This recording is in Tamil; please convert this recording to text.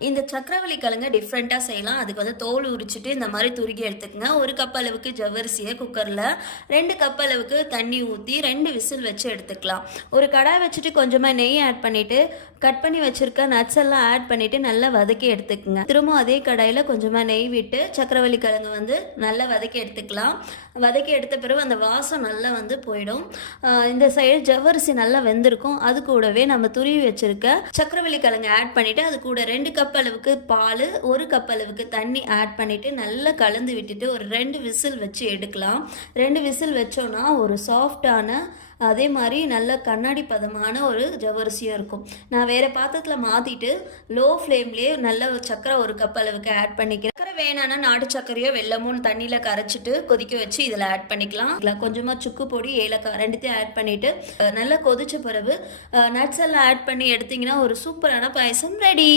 இந்த சக்கரவள்ளி கிழங்க டிஃப்ரெண்ட்டா செய்யலாம். அதுக்கு வந்து தோல் உரிச்சுட்டு இந்த மாரி துருகி எடுத்துக்கங்க. 1 கப் அளவுக்கு ஜவ்வரிசிய குக்கர்ல 2 கப் அளவுக்கு தண்ணி ஊத்தி 2 விசில் வச்சு எடுத்துக்கலாம். ஒரு கடாய் வச்சுட்டு கொஞ்சமா நெய் ஆட் பண்ணிட்டு, கட் பண்ணி வச்சிருக்க நட்ஸ் எல்லாம் ஆட் பண்ணிட்டு நல்லா வதக்கி எடுத்துக்கங்க. திரும்பவும் அதே கடாயில கொஞ்சமா நெய் விட்டு சக்கரவள்ளி கிழங்கு வந்து நல்லா வதக்கி எடுத்துக்கலாம். வதக்கி எடுத்த பிறகு அந்த வாசம் நல்லா வந்து போயிடும். இந்த சைடு ஜவ்வரிசி நல்லா வெந்திருக்கும். அது கூடவே நம்ம துருவி வச்சிருக்க சக்கரவள்ளி கிழங்கு ஆட் பண்ணிட்டு, அது கூட 2 கப் அளவுக்கு பால், 1 கப் அளவுக்கு தண்ணி ஆட் பண்ணிட்டு நல்லா கலந்து விட்டுட்டு ஒரு 2 விசில் வச்சு எடுக்கலாம். 2 விசில் வச்சோன்னா ஒரு சாஃப்டான அதே மாதிரி நல்ல கண்ணாடி பதமான ஒரு ஜவ்வரிசியும் இருக்கும். நான் வேறு பாத்திரத்தில் மாற்றிட்டு லோ ஃப்ளேம்லேயே நல்ல சர்க்கரை 1 கப் அளவுக்கு ஆட் பண்ணிக்கிறேன். சர்க்கரை வேணான்னா நாட்டு சர்க்கரையோ வெல்லமோ தண்ணியில் கரைச்சிட்டு கொதிக்க வச்சு இதில் ஆட் பண்ணிக்கலாம். கொஞ்சமாக சுக்கு பொடி, ஏலக்காய் ரெண்டுத்தையும் ஆட் பண்ணிவிட்டு நல்லா கொதிச்ச பிறகு நட்ஸ் எல்லாம் ஆட் பண்ணி எடுத்திங்கன்னா ஒரு சூப்பரான பாயசம் ரெடி.